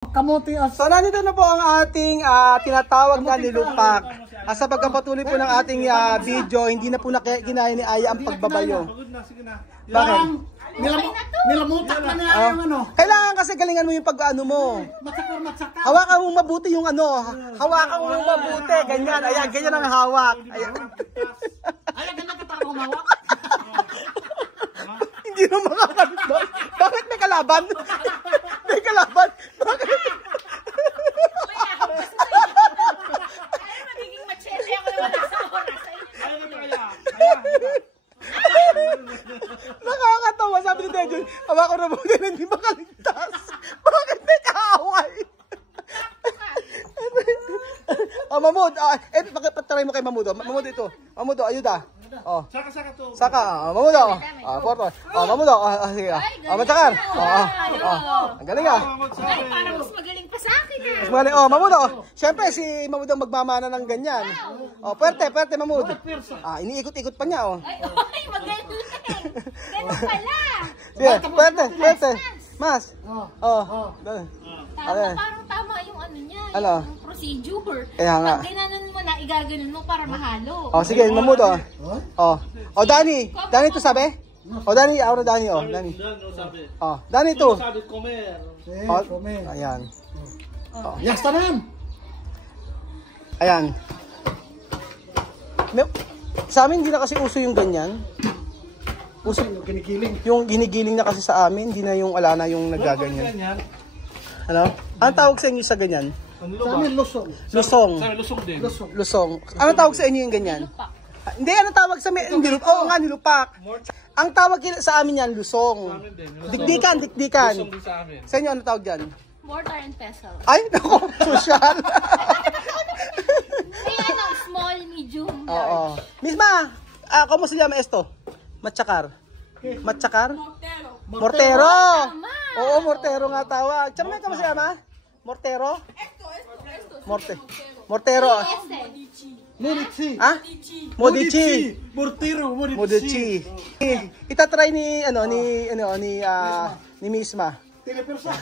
Kamuti as. So nandito na po ang ating tinatawag na nilupak. Sa pagkapatuloy po ng ating video, hindi na po kinaya ni Aya ang pagbabayo. Bakit? Nilamutak na niya yung ano. Kailangan kasi galingan mo yung pag-ano mo. Matsaka. Hawakan mo mabuti yung ano. Hawakan mo mabuti. Ganyan. Ayan, ganyan ang hawak. Ayan. Ay, ganyan ka tayo humawak. Hindi na makakalit doon. Bakit may kalaban? May kalaban? Bakit? Ay, magiging machete ako na wala sa oras. Nakakatawa. Sabi ni Tejo, hawakan na mabuti na hindi makaligtas. Bakit may kaaway? Mamud, pakipatry mo kay Mamud. Mamud ito. Mamud, ayuda. Oh. Saka to. Saka, Mamud. Porto. Mamud. Sige. Matsakar. Ang galing Ay, parang mas magaling pa sa akin Mas magaling. Mamud. Siyempre si Mamud ang magmamana ng ganyan. Pwerte, Mamud. Iniikot-ikot pa niya. Ay, magaling. Ganun pala. Sige, pwerte. Mas. Parang tama yung ano niya. Ano? Yung procedure. Kaya nga. Pag ginanon mo na, igaganon mo para mahalo. Sige, Mamud. Dani. Dani to sabi? Dani, ahora Dani. Dani. Dani to. Sabi comer. Ayan. Yasta na yan. Ayan. Sa amin, hindi na kasi uso yung ganyan. Uso Ginigiling. yung ginigiling na kasi sa amin, hindi na yung alana yung nagaganyan. Ano? Anong tawag sa inyo sa ganyan? Sa amin, lusong. Lusong. Lusong din. Lusong. Anong tawag sa inyo yung ganyan? Hindi, anong tawag sa amin? Oo nga, nilupak. Ang tawag sa amin yan, lusong. Dikdikan. Lusong din sa amin. Sa inyo, anong tawag dyan? Mortar and pestle. Ay, naku, social. May ano, small, medium, Oo. large. Misma, ¿cómo se llama esto? Matchakar. Matchakar? Mortero. Tama. Oo, mortero nga tawag. Chama, ¿cómo se llama? Mortero? Mortero. Modici. Modici. Mortero. Modici. Itatry ni Misma. Telepersa.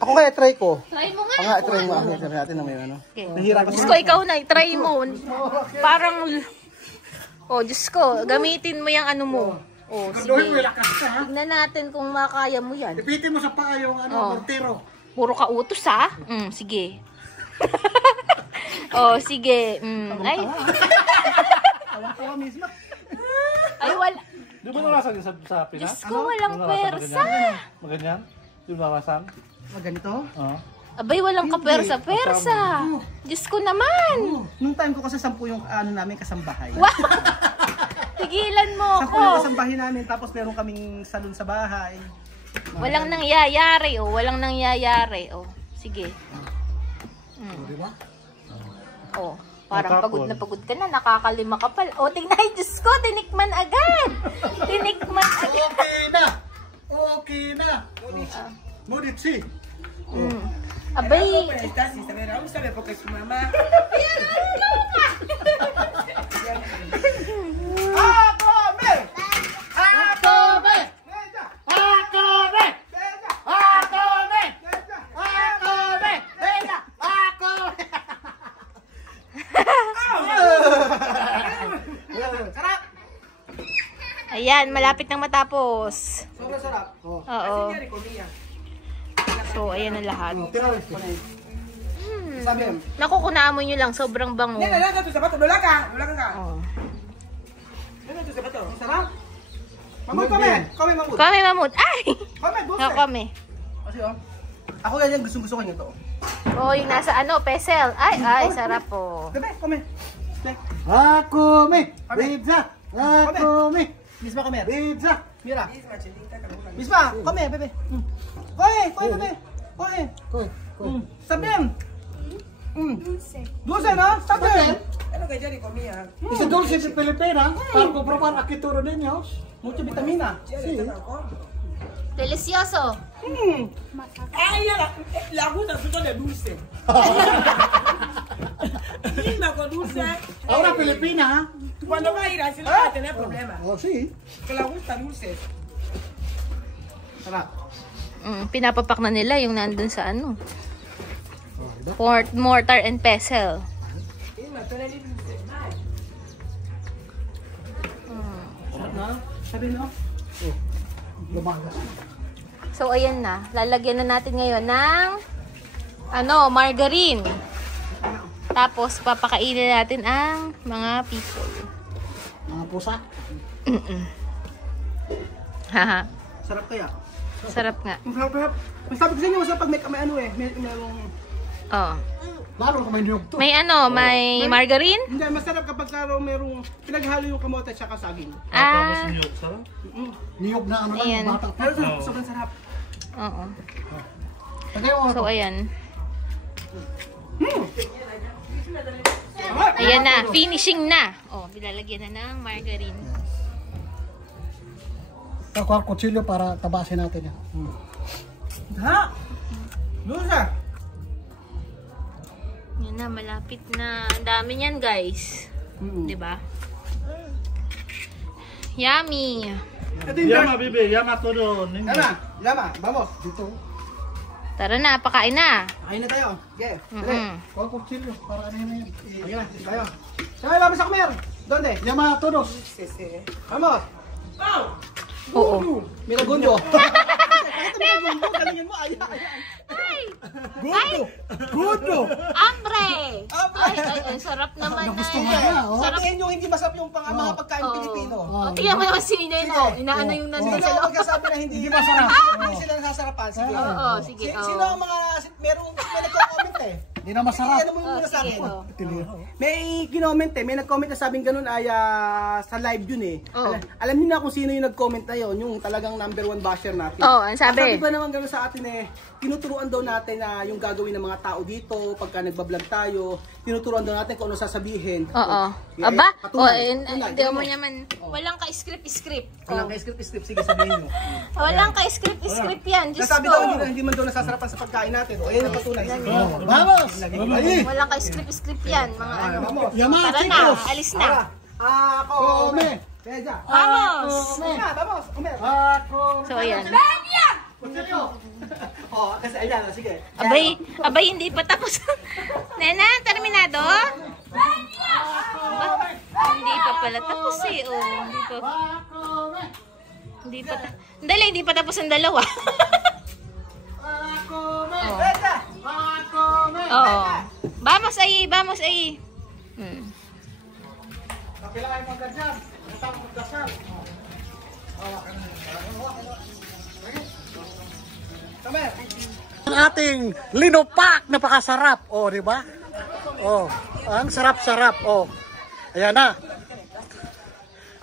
Ako kaya try ko. Try mo nga. Try mo. Try natin na may ano. Okay. Nahihirapan Diyos ko, ikaw na, try mo. Parang, Diyos ko, gamitin mo yung ano mo. Sige. Tignan natin kung makaya mo yan. Ipitin mo sa paa yung mortero. Puro ka utos, ha? Sige. Sige. Ay. Tawa Misma. Ay, wala. Di ba nalasan sa Pinas? Diyos ko, walang persa. Maganyan? Di ba nalasan? Ganito? Oo. Abay, walang kapersa-persa. Diyos ko naman. Nung time ko kasi 10 yung namin kasambahay. Wow. Tigilan mo 10 ako. yung kasambahay namin, tapos meron kaming salon sa bahay. Walang nangyayari, Walang nangyayari, Sige. Diba? Parang pagod na pagod ka na, nakakalima ka pala. Tingnan, Diyos ko, tinikman agad. Tinikman agad. Okay na. Modici. Abay. Ayan, malapit nang matapos. Sobrang sarap. Oo. So, ayan na lahat. Sabi yun. Naku, kunaamoy nyo lang, sobrang bango. Sarap. Mamut kami. Mamut. Kami, mamut. Ay! Dulce. Kami. Kasi ako ganyan gusto ko niyo to. Yung nasa pesel. Ay, sarap po. Kami. Come. Pizza. Come. Misma kami. Pizza. Mira. Misma, kami, bebe. Koy, bebe. Koy. Sabihin. Dulce, no? Sabihin. Ese dulce de Pilipina, para comprobar aquí todos los niños. Mucha vitamina. Sí. Delicioso. Ay, la gusta fruto de dulce. Linda con dulce. Ahora Filipina. Cuando va a ir así no va a tener problemas. Oh, sí. Que le gusta dulce. Sarap. Pinapapak na nila yung nandun sa ano. Mortar and pestle. Sabi no? Lumagas. So, ayan na. Lalagyan na natin ngayon ng margarine. Tapos, papakainin natin ang mga people. Mga pusa. Haha. Sarap kaya. Sarap nga. Masarap. Masabi ko sa inyo, masarap pag may ano merong... Oh. Lalo kung may niyog to. May may margarine? Hindi, masarap kapag merong pinaghalo yung kamote at saka saging. Niyog na ano lang Ayan. yung bata. Pero sobrang sarap. Oo. Tagay mo So, ito. ayan. Ayan na. Finishing na. Oh, bilalagyan na ng margarine. Takuha kutsilyo para tabasin natin yan. Ha? Lusa! Yan na, malapit na. Ang dami niyan, guys. Diba? Yummy! Ito yung Llama, bebe, llama todo. Niño. Lama, vamos. Dito. Tara na, pakain na. Kain na tayo. Okay. Takuha kutsilyo para ano yun yan. Ayun na, tayo. Saan vamos a comer? ¿Dónde? Llama a todos. Vamos. Oo. Mira gundo. Galingin mo, ayan. Gundo. Ambre! Ay, sarap naman na. Gusto mo na, oh. Sarap. Sabihin yung hindi masarap yung mga pagkain Pilipino. Tingnan mo naman si Inay, no? Inaano yung nandun sa loob. Pagkasabi na hindi masarap. Hindi sila nasasarapan. Sige. Oo, sige. Sino ang mga merong nagko-comment eh? Hindi na masarap. Ano mo muna sa akin? Sige. May kinoment eh, may nag-comment na sabing ganun ay sa live yun eh. Oh. Alam niyo na kung sino yung nag-comment na yun, yung talagang #1 basher natin. Oh, ang sabi? Sabi ba naman ganun sa atin eh, tinuturuan daw natin na yung gagawin ng mga tao dito, pagka nagbablog tayo, tinuturuan daw natin kung ano sasabihin. Oo. Yeah, Aba? patunay. Hindi mo naman. Walang ka-script-script. Walang ka-script, sige sabihin mo. Walang ka-script yan. Diyos Nasabi ko. daw hindi man daw nasasarapan sa pagkain natin. O yan ang patunay. Sige. Vamos! Walang ka-script yan. Mga ano. Llama a Tara na. chicos. Alis na. Ako. Come! Teja. Vamos! Vamos, comer. Ako! So, ayan. Kutsilyo! Oh, kasi ayan, sige. Abay, hindi pa tapos. Nena, terminado? Hindi pa pala tapos eh. Oh, hindi pa. Hindi pa tapos ang dalawa. Teja. Oo. Vamos ahí. Kapilain mo agad yan. Katang magdasal. Comer. Ang ating linopak, napakasarap. Oh, di ba? Oh, ang sarap-sarap. Oh. Ayan na.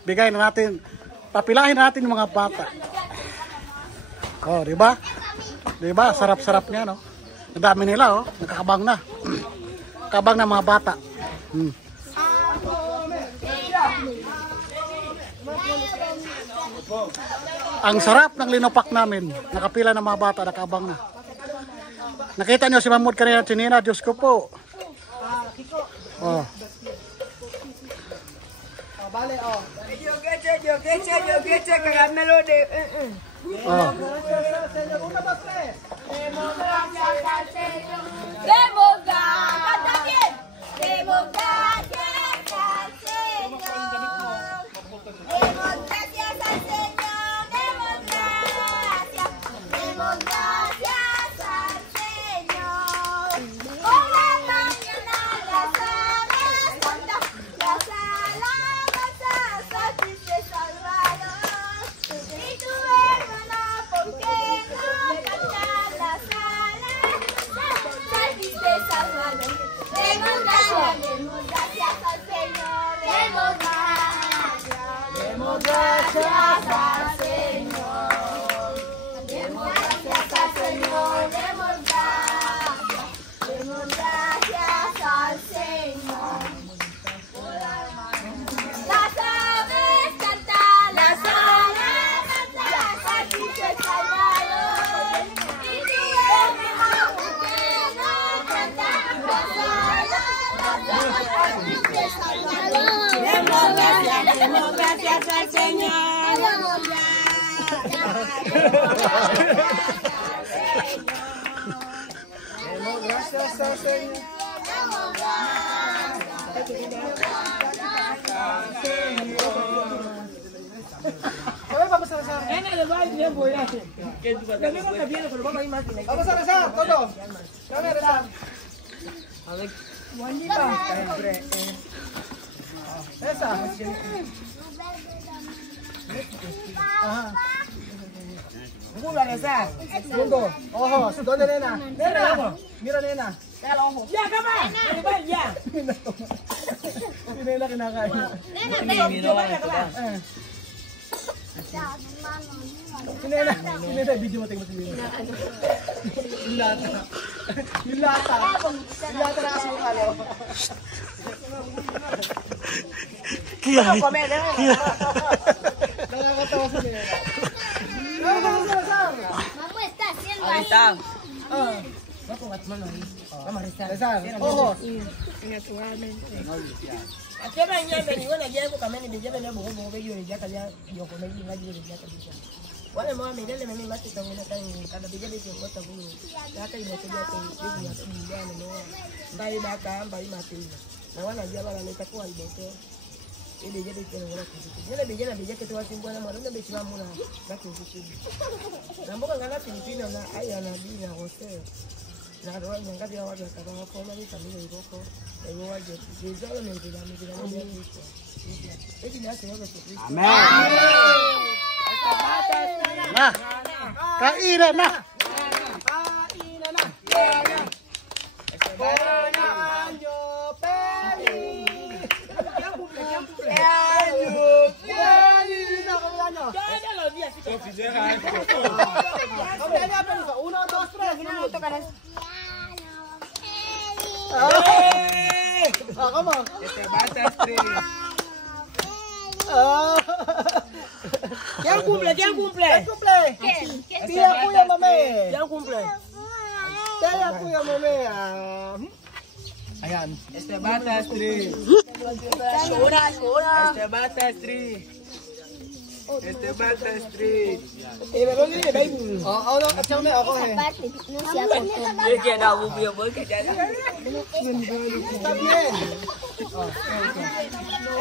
Bigay na natin. Papilahin natin yung mga bata. Oh, di ba? Di ba? Sarap-sarap niya, no? Ang dami nila, oh. Nakakabang na. Kabang na mga bata. Ang sarap ng linopak namin. Nakapila ng mga bata, nakabang na. Nakita niyo si Mahmoud kanina, Chinina, Diyos ko po. Oh. Vale, oh. Yo que caramelo de... Oh. Una, dos, tres. Demos gracias, canta bien. Demos gracias al Señor. Demos gracias al Señor. Demos gracias. Demos gracias al Señor. Por la mañana las aves cantan, las alabanzas a ti te salvaron. Y tu hermana, ¿por qué no cantar las alabanzas a ti te salvaron? Demos gracias al Señor. Demos gracias al Señor. Demos gracias al Señor. Demos gracias al Señor. Las aves cantan, las alabanzas a ti te salvaron. Y tu hermano no canta las alabanzas a ti te salvaron. Demos gracias al Señor. Demos gracias. sa senyo. Kami pa Sar. Vamos a rezar, todos. Kami rezar. Esa. Ajá. Segundo. Ojos. ¿Dónde, nena? Nena. Mira, nena. Ya, cama. Ya. Si nena kinakain. Si nena, video mo tingnan si nena. Yung lata. Yung lata na kasukal. Kiyay. Nakakatawa si nena. Sar. Vamos a estar haciendo Rezar. Ojos. Akema nyambe ni wana jago kama ni bijaba na bugo bugo beyo ni jaka ya yoko na yinga jiro jaka bisha. Wale mwa mendele mimi mati tangu na tani kada bijaba sio kota bugo. Jaka ile kwa jaka bibi ya bijana no. Mbai baka mbai mati. Na wana jaba la leta kwa iboto. Ile jaba tena wala kitu. Jana bijana bijaka tu wasimbwa na mwana bechi mamuna baki kitu. Na mboga ngana pilipili na aya na bina hotel. Na roho nyangati ya watu wakaba kwa mali familia iboko. Nah, kainan na. Come on. ¿Quién cumple? ¿Quién cumple? ¿Quién cumple? Tía Kuya Mame. ¿Quién cumple? Tía Kuya Mame. Ayan. Este bata street. Este bata street. Este bata street. Oh, no, echame ako eh. Dia kena bubur apa ke jalan. Está bien.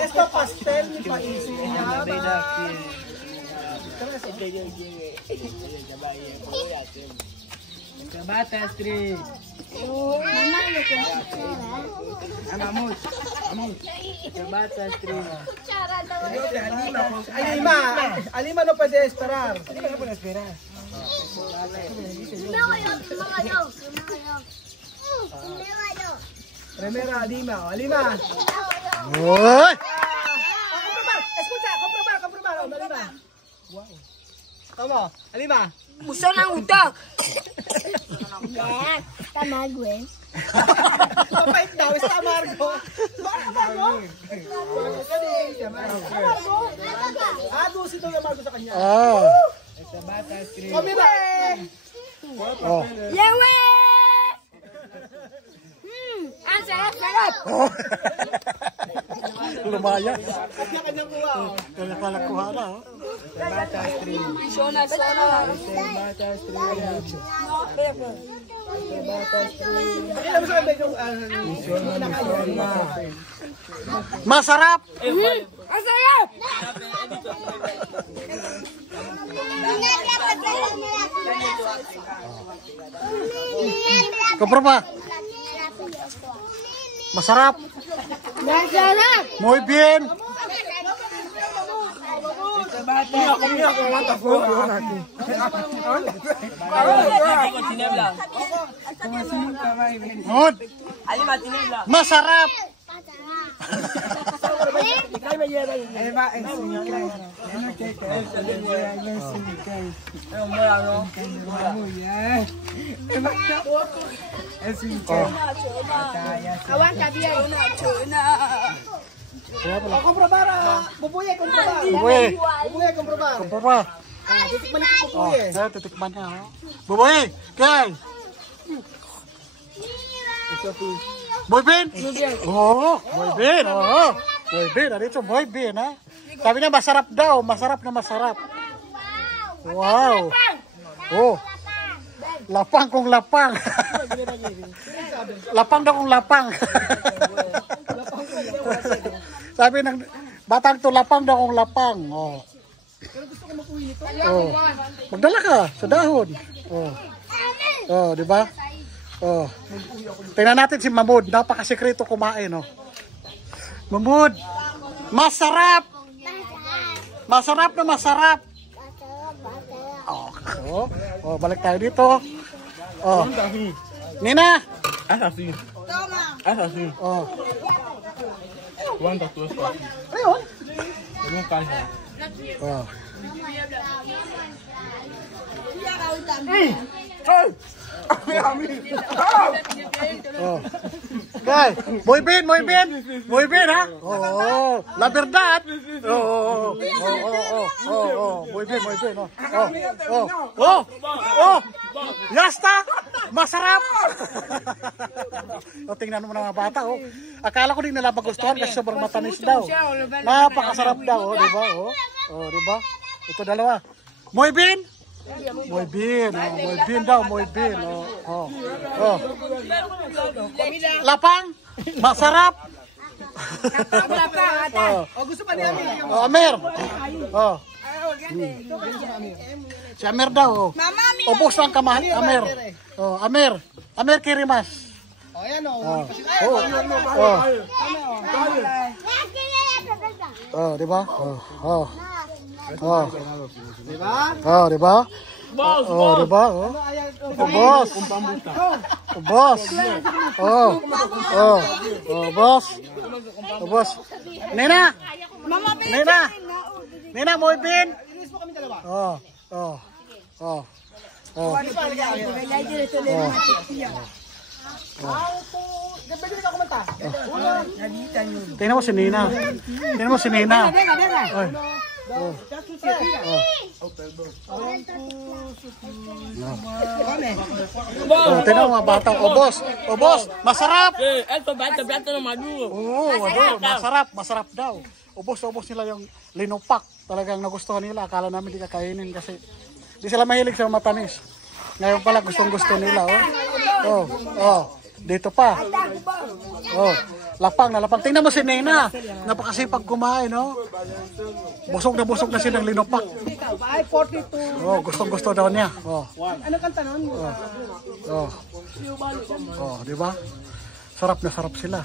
Esto pastel ni paisi. Beda ke. Este bata street. Mamá lo que Amamos. Este bata street. Alima no puede esperar. No voy yo. Primera Alima. Alima. Uy. Comprobar. Escucha, comprobar. Alima. Wow. Tama, Alima. Gusto ng utak. Ya, tama Gwen. Mapait daw sa Margo. Margo? Gusto yung Margo sa kanya. Oh. Este bata street. Kamera. Oh. Yewe! Ang sarap! Oh. Lumayan. Kanya-kanya kuha. Kanya kuha na. Oh. Este bata street. Sona! Este bata street. Alam mo sa medyo Masarap. Ang sarap! Komproba. Masarap. Masarap! Muy bien. Good. Masarap. Aguanta bien. komprobar. Bubuye, komprobar. Bubuye. Bubuye, komprobar. Komproba. Titikman ito Oh, bubuye. saya titikman niya. Oh. Buboy. Kay. Muy bien. Oh, muy bien. Oh, muy bien. Dito muy bien, ha. Sabi niya masarap daw, masarap na masarap. Wow. Oh. Lapang kung lapang. Lapang daw kung lapang. Sabi ng batang to, lapang daw kung lapang. Oh. Oh. Magdala ka sa dahon. Oh. Oh, di ba? Oh. Tingnan natin si Mahmoud, napakasikreto kumain, oh. Mahmoud, masarap. Masarap na masarap. Oh, oh, balik tayo dito. Oh. Nina. Así. Así. Oh. ¿Cuántas tú estás? Ayun. En un caño. Oh. Oh. Okay. Muy bien, muy bien. Muy bien, ha? Oh, la verdad. Oh, oh, oh, oh, oh, muy bien, muy bien. Oh, oh, oh, oh. Ya está. Masarap. O, tingnan mo ng mga bata, oh. Akala ko din nila magustuhan kasi sobrang matamis daw. Napakasarap daw, oh, di ba? Oh, oh, di ba? Ito dalawa. Muy bien. Muy bien, oh, muy bien daw, muy bien. Oh, oh, oh. Lapang, masarap. Oh, O gusto pa niya Amir. oh, Amer. Oh. Si Amer daw, oh. Ubos ang kamahal, Amer. Oh, Amer. Amer Kirimas. O yan o. Oh. Oh. Oh, di ba? Oh. Oh. Oh. Di ba? Oh, di ba? Oh, di ba? Oh. Oh, boss. Oh, boss. Oh. Oh. Oh, boss. Oh, boss. Nina. Nina. Nina, muy bien. Oh. Oh. Oh. Oh. Tingnan mo si Nina. Tingnan mo si Nina. Ay. Oh. Oh, tingnan mo mga bata. Oh, boss. Oh, boss. Masarap. Esto plato no maduro. Oo, masarap. Masarap daw. Ubos nila yung linupak. Talagang nagustuhan nila. Akala namin di kakainin kasi di sila mahilig sa matamis. Ngayon pala gustong-gusto nila. Oh. Oh. Oh. Dito pa. Oh. Lapang na lapang. Tingnan mo si Nena. Napakasipag kumain, no? Busog na siya ng linupak. Ay, 42. Oh, gustong-gusto daw niya. Oh. Ano kanta nun? Oh. Oh, di ba? Sarap na sarap sila.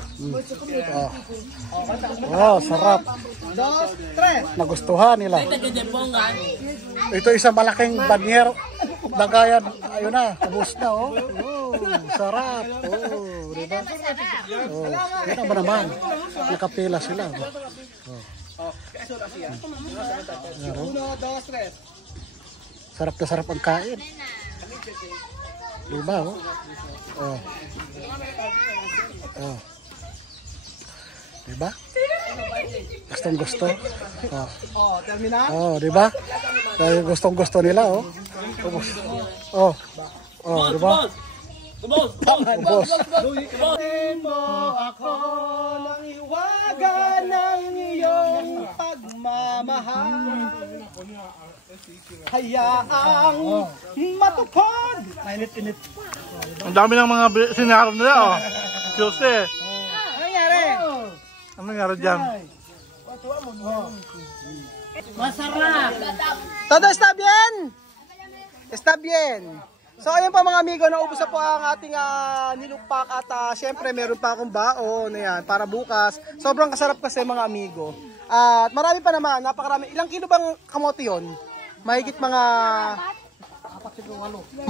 Oh. Oh, sarap. 2, 3. Nagustuhan nila. Ito isang malaking banyer. Dagayan, ayun na, ubos na, oh. Oh, sarap. Oh, di ba? Oh, kita ba naman? Nakapila sila. Oh. 1, 2, 3. Sarap na sarap ang kain. Di ba, oh? Oh. Oh. Di ba? Gustong gusto. Oh. Oh, terminal. Oh, di ba? Dahil gustong-gusto nila, oh. Oh. Oh, di ba? Boss. Luyin mo ako ng iwaga ng iyong pagmamahal. Hayaang matupad. Mainit-init. Ang dami ng mga sinaro nila, oh. Jose. Ano nangyari? Ano nangyari dyan? Masarap. Todo está bien? Está bien. So ayun pa mga amigo, naubos na po ang ating nilupak at syempre meron pa akong baon na yan para bukas. Sobrang kasarap kasi mga amigo. At marami pa naman, napakarami. Ilang kilo bang kamote yun? Mahigit mga 8. 8.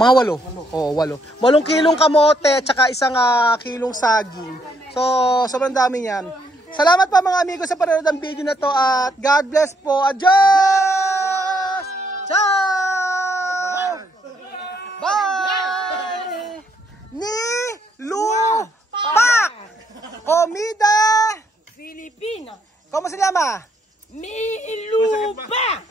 Oo, 8. 8 kilong kamote at saka isang kilong saging. So sobrang dami yan. Salamat pa mga amigo sa panonood ng video na to at God bless po. Adios! Ciao! Bye! Nilupak! Comida Filipina. ¿Cómo se llama? Mi lupa.